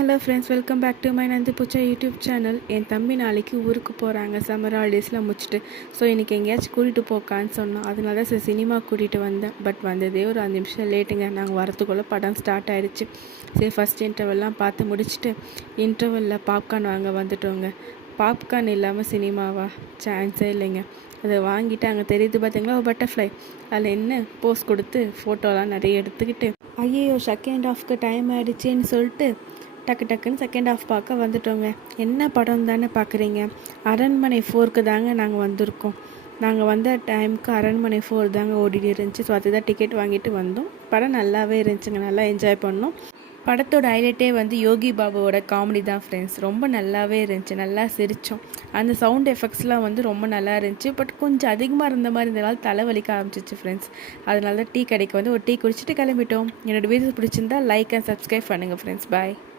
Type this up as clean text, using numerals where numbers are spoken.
Hello friends, welcome back to my Nandhi Poocha YouTube channel. என் தம்பி நாளைக்கு ஊருக்கு போகிறாங்க சம்மர் ஹாலிடேஸில் முடிச்சுட்டு. ஸோ இன்றைக்கி எங்கேயாச்சும் கூட்டிகிட்டு போக்கான்னு சொன்னோம். அதனால தான் சரி சினிமா கூட்டிகிட்டு வந்தேன். பட் வந்ததே ஒரு 5 நிமிஷம் லேட்டுங்க. நாங்கள் வரத்துக்குள்ளே படம் ஸ்டார்ட் ஆகிடுச்சு. சரி ஃபஸ்ட் இன்டர்வெல்லாம் பார்த்து முடிச்சுட்டு இன்டர்வெல்லில் பாப்கார்ன் வாங்க வந்துட்டோங்க. பாப்கார்ன் இல்லாமல் சினிமாவா? சான்ஸே இல்லைங்க. அதை வாங்கிட்டு அங்கே தெரியுது பார்த்தீங்களா ஒரு பட்டர்ஃப்ளை, அதில் என்ன போஸ் கொடுத்து ஃபோட்டோலாம் நிறைய எடுத்துக்கிட்டு ஐயோ செகண்ட் ஹாஃப்க்கு டைம் ஆகிடுச்சின்னு சொல்லிட்டு டக்குன்னு செகண்ட் ஹாஃப் பார்க்க வந்துட்டோங்க. என்ன படம் தானே பார்க்குறீங்க? அரண்மனை 4க்கு தாங்க நாங்கள் வந்திருக்கோம். நாங்கள் வந்த டைமுக்கு அரண்மனை 4 தாங்க ஓடிட்டு இருந்துச்சு. ஸோ அதுதான் டிக்கெட் வாங்கிட்டு வந்தோம். படம் நல்லாவே இருந்துச்சுங்க, நல்லா என்ஜாய் பண்ணோம். படத்தோட ஹைலைட்டே யோகி பாபுவோட காமெடி தான் ஃப்ரெண்ட்ஸ். ரொம்ப நல்லாவே இருந்துச்சு, நல்லா சிரித்தோம். அந்த சவுண்ட் எஃபெக்ட்ஸ்லாம் ரொம்ப நல்லா இருந்துச்சு. பட் கொஞ்சம் அதிகமாக இருந்த மாதிரி இருந்ததால் தலைவலிக்க ஆரம்பிச்சிச்சு ஃப்ரெண்ட்ஸ். அதனால தான் டீ கடைக்கு ஒரு டீ குடிச்சிட்டு கிளம்பிட்டோம். என்னோடய வீடியோ பிடிச்சிருந்தா லைக் அண்ட் சப்ஸ்கிரைப் பண்ணுங்கள் ஃப்ரெண்ட்ஸ். பாய்.